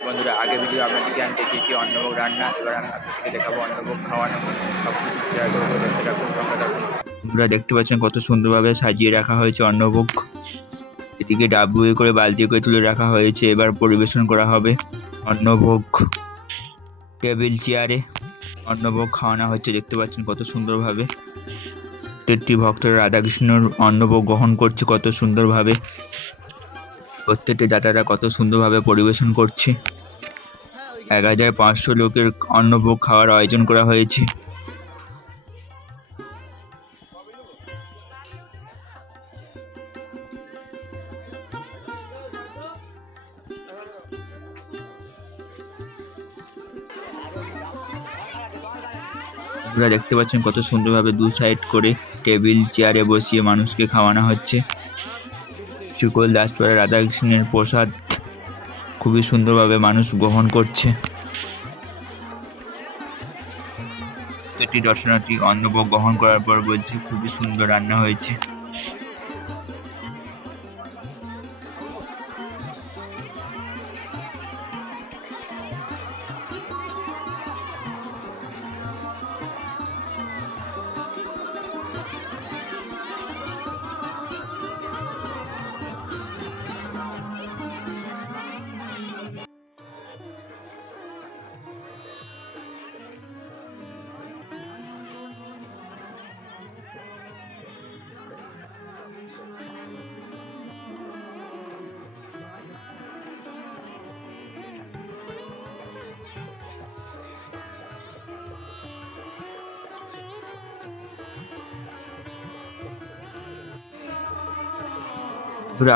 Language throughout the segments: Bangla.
বন্ধুরা, আগে ভিডিও আপনাদেরকে আমি দেখিয়েছি অন্নভোগ রান্না, এবার আমি আপনাদেরকে দেখাবো অন্নভোগ খাওয়ানো। সব কিছু শেয়ার করবো, দেখতে থাকুন, সঙ্গে থাকুন। বন্ধুরা দেখতে পাচ্ছেন কত সুন্দরভাবে সাজিয়ে রাখা হয়েছে অন্নভোগ। এদিকে ডাবুয়ে করে বালতি করে তুলে রাখা হয়েছে, এবার পরিবেশন করা হবে অন্নভোগ। টেবিল চেয়ারে অন্নভোগ খাওয়ানো হচ্ছে, দেখতে পাচ্ছেন কত সুন্দরভাবে। প্রত্যেকটি ভক্তরা রাধাকৃষ্ণর অন্নভোগ গ্রহণ করছে কত সুন্দরভাবে। প্রত্যেকটি দাতারা কত সুন্দরভাবে পরিবেশন করছে। 1500 লোকের অন্নভোগ খাওয়ার আয়োজন করা হয়েছে। আপনারা দেখতে পাচ্ছেন কত সুন্দরভাবে দু সাইড করে টেবিল চেয়ারে বসিয়ে মানুষকে খাওয়ানো হচ্ছে। শুকল দাসপাড়া রাধাকৃষ্ণের প্রসাদ খুবই সুন্দরভাবে মানুষ গ্রহণ করছে। প্রত্যেকটি দর্শনার্থী অন্নভোগ গ্রহণ করার পর বলছে খুবই সুন্দর রান্না হয়েছে।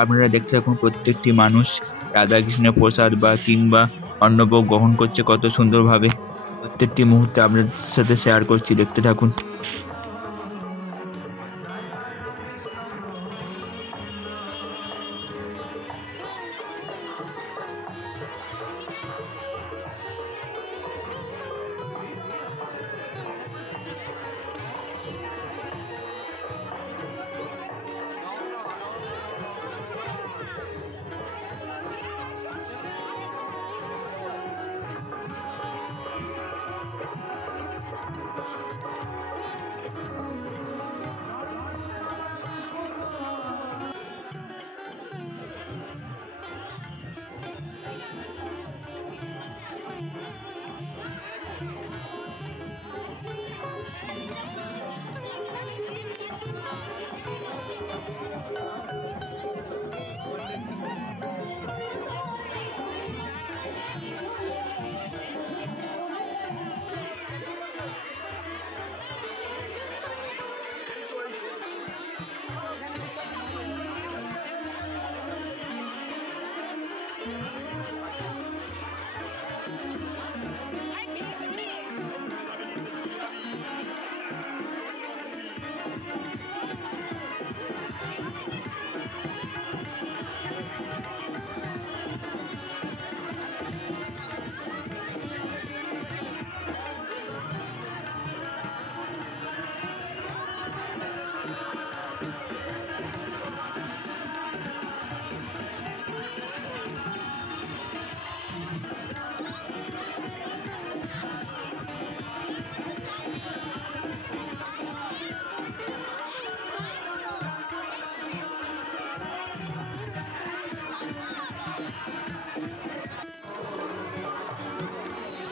আপনারা দেখতে থাকুন, প্রত্যেকটি মানুষ রাধাকৃষ্ণের প্রসাদ বা কিংবা অন্নভোগ গ্রহণ করছে কত সুন্দরভাবে। প্রত্যেকটি মুহূর্তে আপনাদের সাথে শেয়ার করছি, দেখতে থাকুন।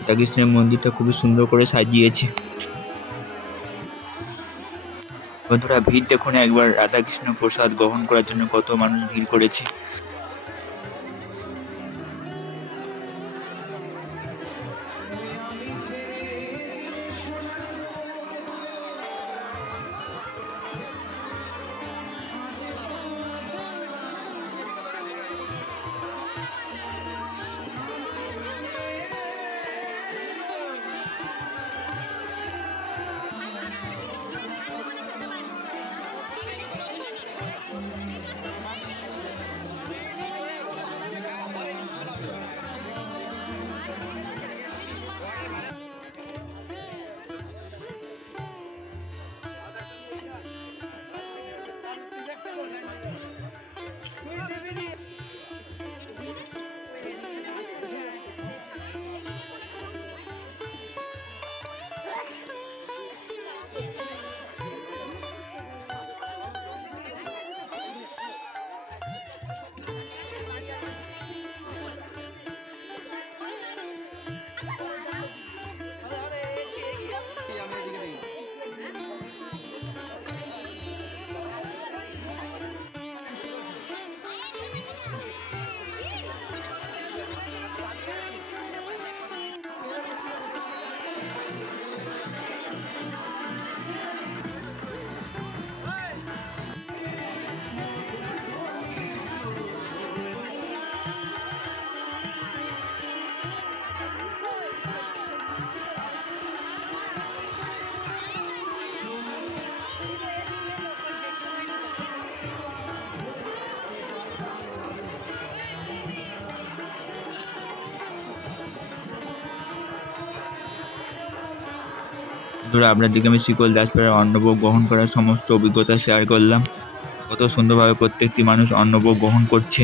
রাধাকৃষ্ণের মন্দিরটা খুবই সুন্দর করে সাজিয়েছে। বন্ধুরা, ভিড় দেখুন একবার, রাধাকৃষ্ণ প্রসাদ গ্রহণ করার জন্য কত মানুষ ভিড় করেছে। বন্ধুরা আপনাদেরকে আমি শিকল দাসপাড়ার অন্নভোগ গ্রহণ করার সমস্ত অভিজ্ঞতা শেয়ার করলাম। কত সুন্দরভাবে প্রত্যেকটি মানুষ অন্নভোগ গ্রহণ করছে।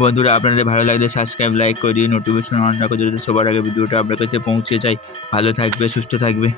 বন্ধুরা আপনাদের ভালো লাগলে সাবস্ক্রাইব লাইক করে দিয়ে নোটিফিকেশন অন রাখো, যাতে সবার আগে ভিডিওটা আপনার কাছে পৌঁছে যায়। ভালো থাকবে, সুস্থ থাকবে।